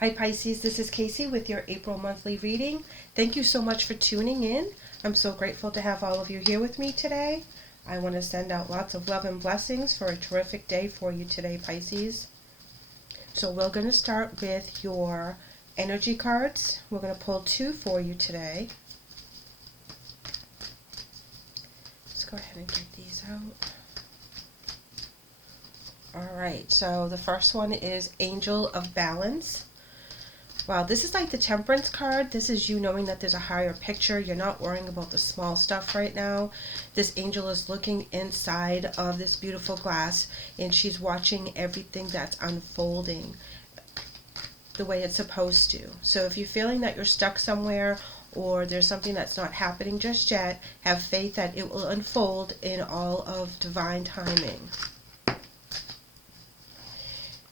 Hi Pisces, this is Kacee with your April monthly reading. Thank you so much for tuning in. I'm so grateful to have all of you here with me today. I want to send out lots of love and blessings for a terrific day for you today, Pisces. So we're going to start with your energy cards. We're going to pull 2 for you today. Let's go ahead and get these out. Alright, so the first one is Angel of Balance. Wow, this is like the Temperance card. This is you knowing that there's a higher picture. You're not worrying about the small stuff right now. This angel is looking inside of this beautiful glass, and she's watching everything that's unfolding the way it's supposed to. So if you're feeling that you're stuck somewhere or there's something that's not happening just yet, have faith that it will unfold in all of divine timing.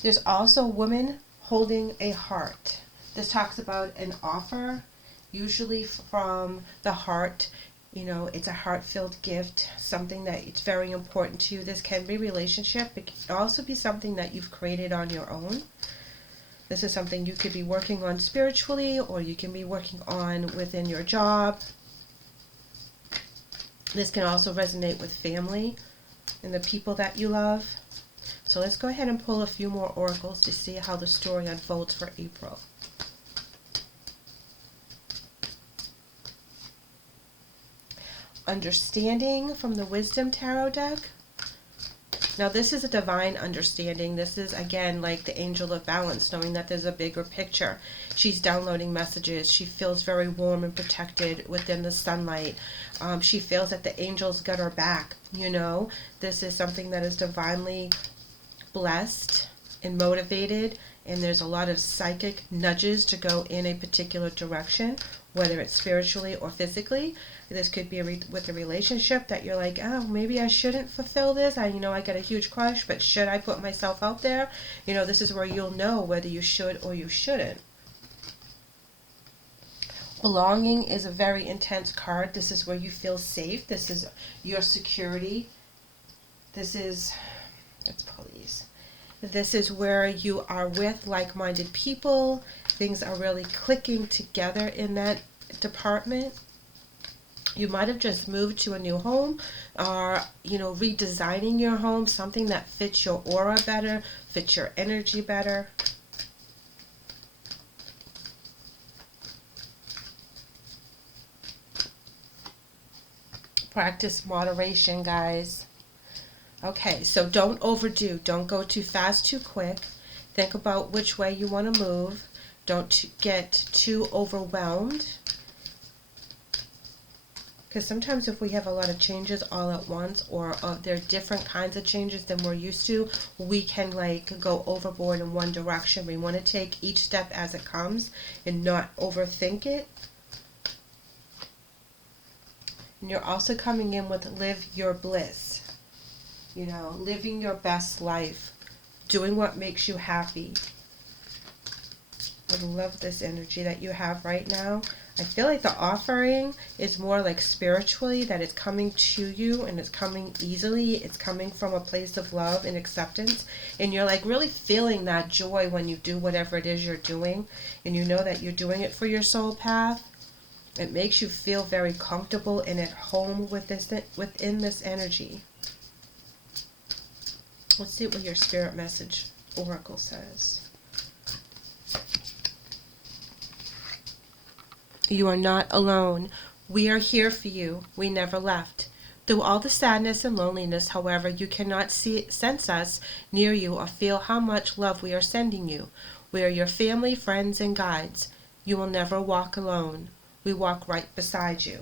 There's also a woman holding a heart. This talks about an offer, usually from the heart. You know, it's a heart-filled gift, something that it's very important to you. This can be a relationship. It can also be something that you've created on your own. This is something you could be working on spiritually, or you can be working on within your job. This can also resonate with family and the people that you love. So let's go ahead and pull a few more oracles to see how the story unfolds for April. Understanding from the Wisdom Tarot deck. Now this is a divine understanding. This is again like the Angel of Balance, knowing that there's a bigger picture. She's downloading messages. She feels very warm and protected within the sunlight. She feels that the angels got her back. You know, this is something that is divinely blessed and motivated, and there's a lot of psychic nudges to go in a particular direction, whether it's spiritually or physically. This could be with a relationship that you're like, oh, maybe I shouldn't fulfill this. I got a huge crush, but should I put myself out there? You know, this is where you'll know whether you should or you shouldn't. Belonging is a very intense card. This is where you feel safe. This is your security. This is, let's pull these. This is where you are with like-minded people. Things are really clicking together in that department. You might have just moved to a new home, or, redesigning your home, something that fits your aura better, fits your energy better. Practice moderation, guys. Okay, so don't overdo. Don't go too fast, too quick. Think about which way you want to move. Don't get too overwhelmed. Because sometimes if we have a lot of changes all at once, or there are different kinds of changes than we're used to, we can go overboard in one direction. We want to take each step as it comes and not overthink it. And you're also coming in with live your bliss. You know, living your best life, doing what makes you happy. I love this energy that you have right now. I feel like the offering is more like spiritually, that it's coming to you and it's coming easily. It's coming from a place of love and acceptance. And you're really feeling that joy when you do whatever it is you're doing. And you know that you're doing it for your soul path. It makes you feel very comfortable and at home within this energy. Let's see what your spirit message oracle says. You are not alone. We are here for you. We never left. Through all the sadness and loneliness, however, you cannot sense us near you or feel how much love we are sending you. We are your family, friends, and guides. You will never walk alone. We walk right beside you.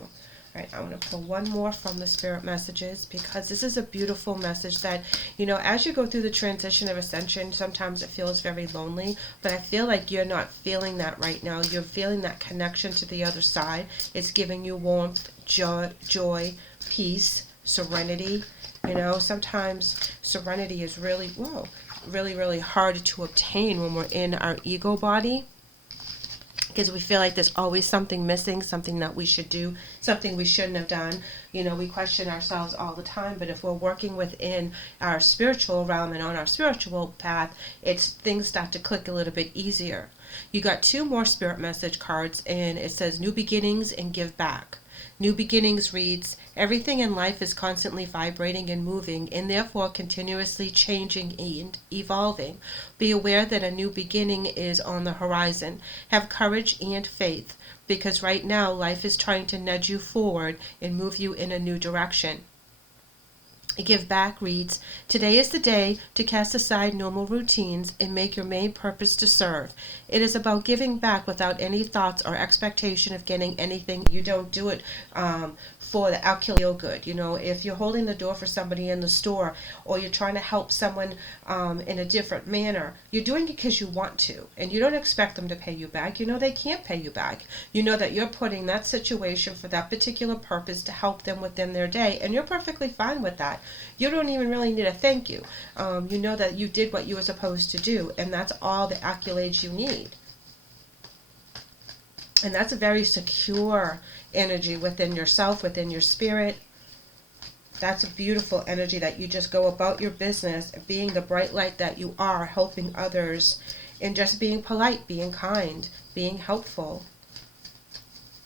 All right, I want to pull one more from the spirit messages, because this is a beautiful message that, as you go through the transition of ascension, sometimes it feels very lonely, but I feel like you're not feeling that right now. You're feeling that connection to the other side. It's giving you warmth, joy, peace, serenity. Sometimes serenity is really, really hard to obtain when we're in our ego body. because we feel like there's always something missing, something that we should do, something we shouldn't have done. You know, we question ourselves all the time, but if we're working within our spiritual realm and on our spiritual path, things start to click a little bit easier. You got 2 more spirit message cards, and it says New Beginnings and Give Back. New Beginnings reads, everything in life is constantly vibrating and moving, and therefore continuously changing and evolving. Be aware that a new beginning is on the horizon. Have courage and faith, because right now life is trying to nudge you forward and move you in a new direction. Give Back reads, today is the day to cast aside normal routines and make your main purpose to serve. It is about giving back without any thoughts or expectation of getting anything. You don't do it for the actual feel good. You know, if you're holding the door for somebody in the store, or you're trying to help someone in a different manner, you're doing it because you want to, and you don't expect them to pay you back. You know they can't pay you back. You know that you're putting that situation for that particular purpose to help them within their day, and you're perfectly fine with that. You don't even really need a thank you. You know that you did what you were supposed to do, and that's all the accolades you need. And that's a very secure energy within yourself, within your spirit. That's a beautiful energy that you just go about your business, being the bright light that you are, helping others, and just being polite, being kind, being helpful.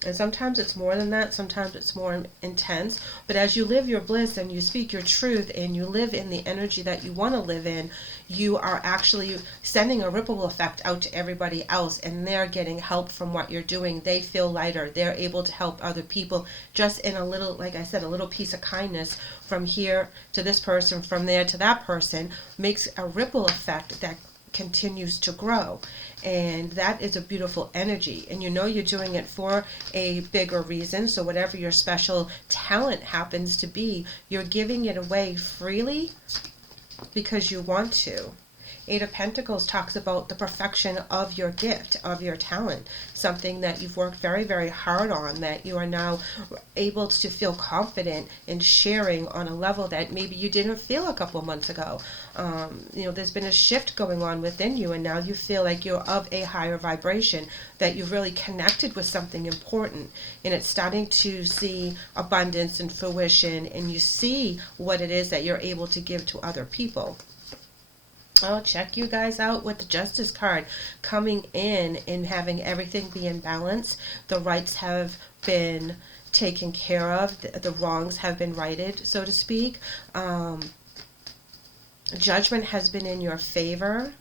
And sometimes it's more than that, sometimes it's more intense. But as you live your bliss and you speak your truth and you live in the energy that you want to live in, you are actually sending a ripple effect out to everybody else, and they're getting help from what you're doing. They feel lighter. They're able to help other people just in a little, like I said, a little piece of kindness from here to this person, from there to that person, makes a ripple effect that continues to grow. And that is a beautiful energy, and you know you're doing it for a bigger reason. So whatever your special talent happens to be, you're giving it away freely because you want to. 8 of Pentacles talks about the perfection of your gift, of your talent, something that you've worked very, very hard on, that you are now able to feel confident in sharing on a level that maybe you didn't feel a couple months ago. You know, there's been a shift going on within you, and now you feel like you're of a higher vibration, that you've really connected with something important, and it's starting to see abundance and fruition, and you see what it is that you're able to give to other people. I'll check you guys out with the Justice card coming in and having everything be in balance. The rights have been taken care of. The wrongs have been righted, so to speak. Judgment has been in your favor.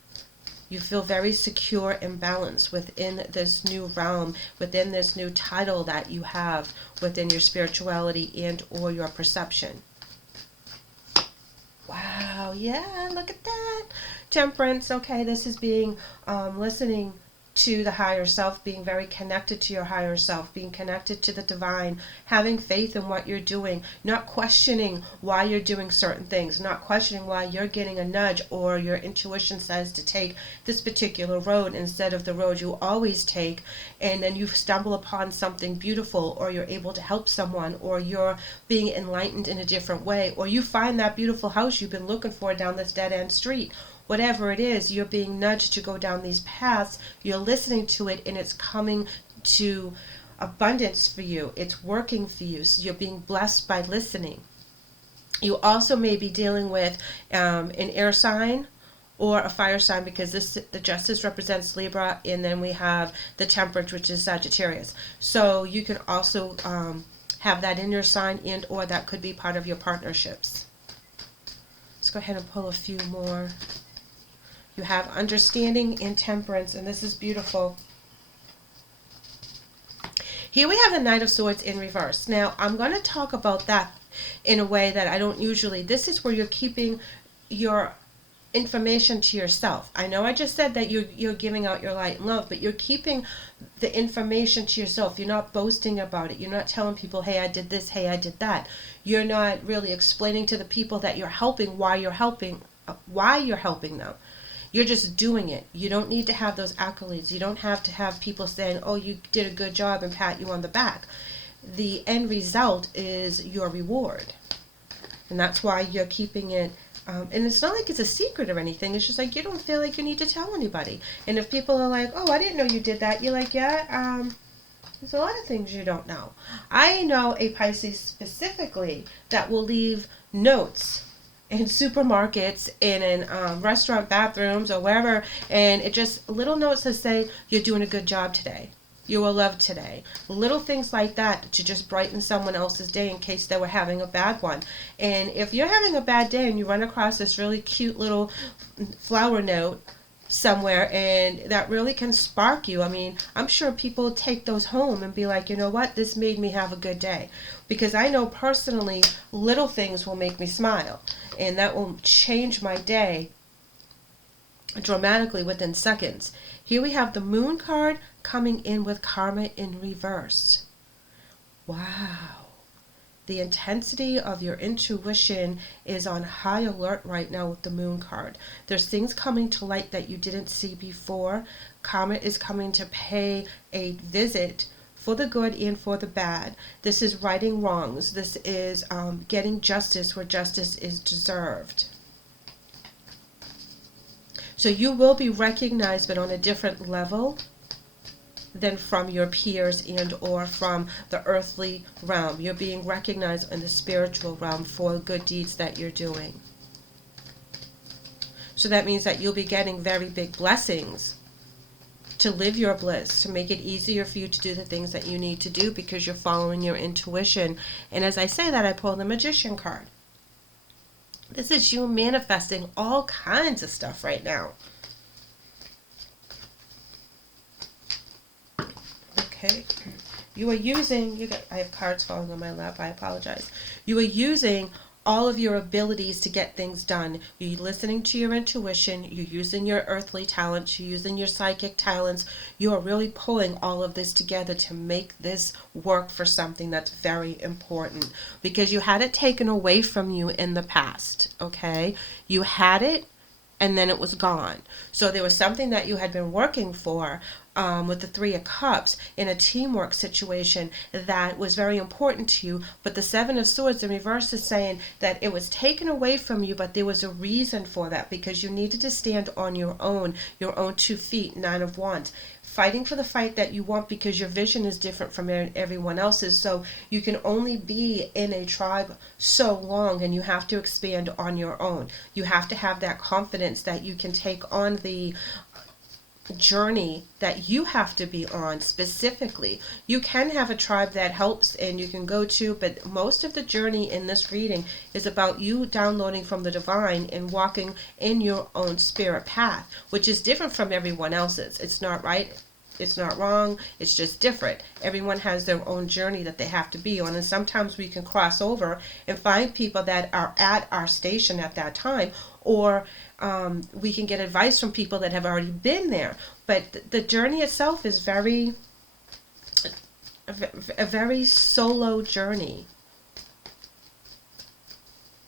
You feel very secure and balanced within this new realm, within this new title that you have within your spirituality and or your perception. Wow, yeah, look at that. Temperance, okay, this is being listening to the higher self, being very connected to your higher self, being connected to the divine, having faith in what you're doing, not questioning why you're doing certain things, not questioning why you're getting a nudge or your intuition says to take this particular road instead of the road you always take, and then you stumble upon something beautiful, or you're able to help someone, or you're being enlightened in a different way, or you find that beautiful house you've been looking for down this dead-end street. Whatever it is, you're being nudged to go down these paths, you're listening to it, and it's coming to abundance for you. It's working for you. So you're being blessed by listening. You also may be dealing with an air sign or a fire sign, because the Justice represents Libra, and then we have the Temperance, which is Sagittarius. So you can also have that in your sign, and or that could be part of your partnerships. Let's go ahead and pull a few more. You have Understanding and Temperance, and this is beautiful. Here we have the Knight of Swords in reverse. Now, I'm going to talk about that in a way that I don't usually. This is where you're keeping your information to yourself. I know I just said that you're giving out your light and love, but you're keeping the information to yourself. You're not boasting about it. You're not telling people, hey, I did this, hey, I did that. You're not really explaining to the people that you're helping why you're helping them. You're just doing it. You don't need to have those accolades. You don't have to have people saying, oh, you did a good job and pat you on the back. The end result is your reward. And that's why you're keeping it And it's not like it's a secret or anything. It's just like you don't feel like you need to tell anybody. And if people are like, oh, I didn't know you did that, you're like, yeah, there's a lot of things you don't know. I know a Pisces specifically that will leave notes in supermarkets and in restaurant bathrooms or wherever, and it just little notes that say, you're doing a good job today. You are loved today. Little things like that to just brighten someone else's day in case they were having a bad one. And if you're having a bad day and you run across this really cute little flower note somewhere and that really can spark you, I mean, I'm sure people take those home and be like, you know what, this made me have a good day. Because I know personally, little things will make me smile. And that will change my day dramatically within seconds. Here we have the Moon card coming in with karma in reverse. Wow. The intensity of your intuition is on high alert right now with the Moon card. There's things coming to light that you didn't see before. Karma is coming to pay a visit for the good and for the bad. This is righting wrongs. This is getting justice where justice is deserved. So you will be recognized, but on a different level than from your peers and or from the earthly realm. You're being recognized in the spiritual realm for good deeds that you're doing. So that means that you'll be getting very big blessings to live your bliss, to make it easier for you to do the things that you need to do because you're following your intuition. And as I say that, I pull the Magician card. This is you manifesting all kinds of stuff right now. Okay. You are using, I have cards falling on my lap, I apologize. You are using all of your abilities to get things done. You're listening to your intuition, you're using your earthly talents, you're using your psychic talents. You are really pulling all of this together to make this work for something that's very important. Because you had it taken away from you in the past, okay? You had it and then it was gone. So there was something that you had been working for with the Three of Cups in a teamwork situation that was very important to you, but the Seven of Swords in reverse is saying that it was taken away from you, but there was a reason for that because you needed to stand on your own 2 feet. Nine of Wands. Fighting for the fight that you want because your vision is different from everyone else's. So you can only be in a tribe so long and you have to expand on your own. You have to have that confidence that you can take on the journey that you have to be on specifically. You can have a tribe that helps and you can go to, but most of the journey in this reading is about you downloading from the divine and walking in your own spirit path, which is different from everyone else's. It's not right, it's not wrong, it's just different. Everyone has their own journey that they have to be on, and sometimes we can cross over and find people that are at our station at that time, or we can get advice from people that have already been there. But the journey itself is a very solo journey.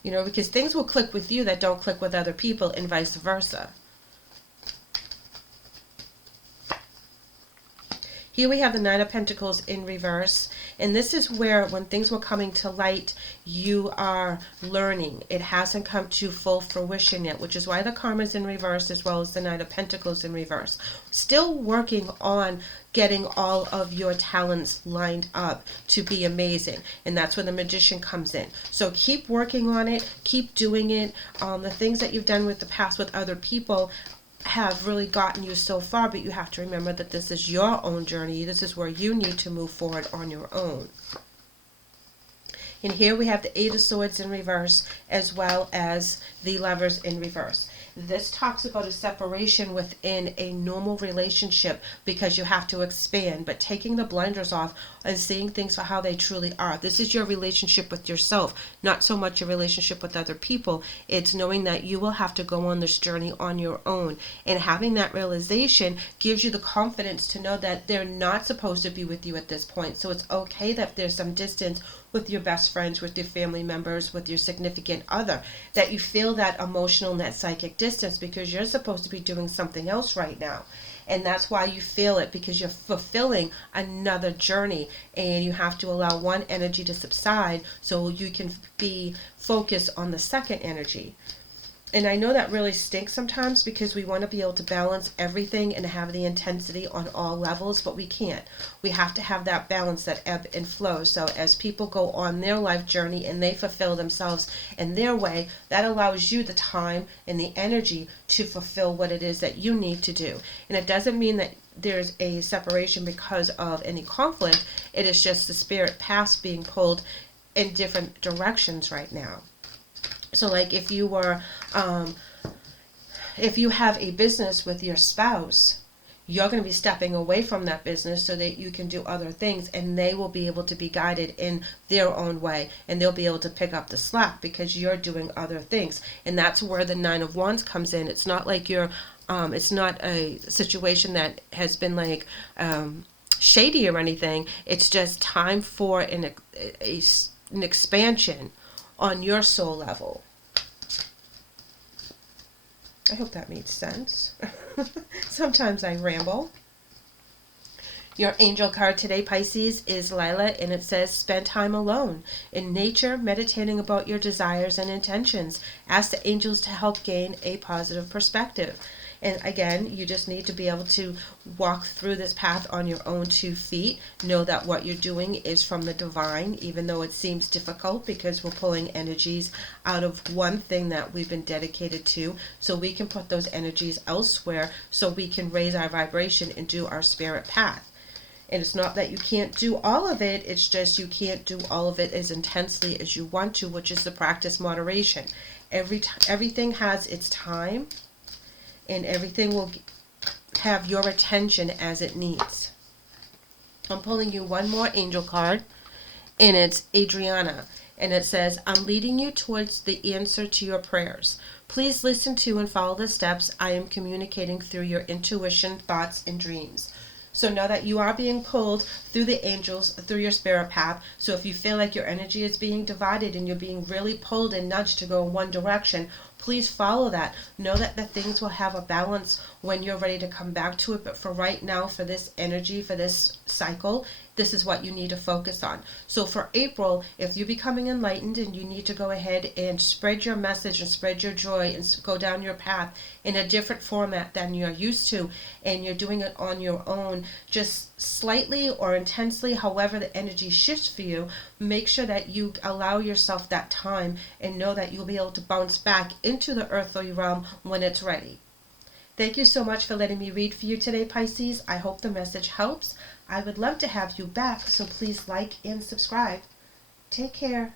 You know, because things will click with you that don't click with other people and vice versa. Here we have the Nine of Pentacles in reverse. And this is where when things were coming to light, you are learning. It hasn't come to full fruition yet, which is why the Karma is in reverse as well as the Nine of Pentacles in reverse. Still working on getting all of your talents lined up to be amazing. And that's where the Magician comes in. So keep working on it. Keep doing it. The things that you've done with the past with other people have really gotten you so far, but you have to remember that this is your own journey. This is where you need to move forward on your own. And here we have the Eight of Swords in reverse as well as the Lovers in reverse. This talks about a separation within a normal relationship because you have to expand, but taking the blinders off and seeing things for how they truly are. This is your relationship with yourself, not so much your relationship with other people. It's knowing that you will have to go on this journey on your own. And having that realization gives you the confidence to know that they're not supposed to be with you at this point. So it's okay that there's some distance with your best friends, with your family members, with your significant other, that you feel that emotional and that psychic distance because you're supposed to be doing something else right now. And that's why you feel it, because you're fulfilling another journey and you have to allow one energy to subside so you can be focused on the second energy. And I know that really stinks sometimes because we want to be able to balance everything and have the intensity on all levels, but we can't. We have to have that balance, that ebb and flow. So as people go on their life journey and they fulfill themselves in their way, that allows you the time and the energy to fulfill what it is that you need to do. And it doesn't mean that there's a separation because of any conflict. It is just the spirit paths being pulled in different directions right now. So like if you have a business with your spouse, you're going to be stepping away from that business so that you can do other things, and they will be able to be guided in their own way, and they'll be able to pick up the slack because you're doing other things. And that's where the Nine of Wands comes in. It's not like it's not a situation that has been like shady or anything. It's just time for an expansion on your soul level. I hope that made sense. Sometimes I ramble. Your angel card today, Pisces, is Lila, and it says, spend time alone in nature, meditating about your desires and intentions. Ask the angels to help gain a positive perspective. And again, you just need to be able to walk through this path on your own 2 feet. Know that what you're doing is from the divine, even though it seems difficult because we're pulling energies out of one thing that we've been dedicated to. So we can put those energies elsewhere so we can raise our vibration and do our spirit path. And it's not that you can't do all of it, it's just you can't do all of it as intensely as you want to, which is the practice moderation. Everything has its time, and everything will have your attention as it needs. I'm pulling you one more angel card, and it's Adriana. And it says, I'm leading you towards the answer to your prayers. Please listen to and follow the steps I am communicating through your intuition, thoughts, and dreams. So know that you are being pulled through the angels, through your spirit path. So if you feel like your energy is being divided and you're being really pulled and nudged to go in one direction, please follow that. Know that the things will have a balance when you're ready to come back to it. But for right now, for this energy, for this cycle, this is what you need to focus on. So for April, if you're becoming enlightened and you need to go ahead and spread your message and spread your joy and go down your path in a different format than you're used to, and you're doing it on your own, just slightly or intensely, however the energy shifts for you, make sure that you allow yourself that time and know that you'll be able to bounce back into the earthly realm when it's ready. Thank you so much for letting me read for you today, Pisces. I hope the message helps. I would love to have you back, so please like and subscribe. Take care.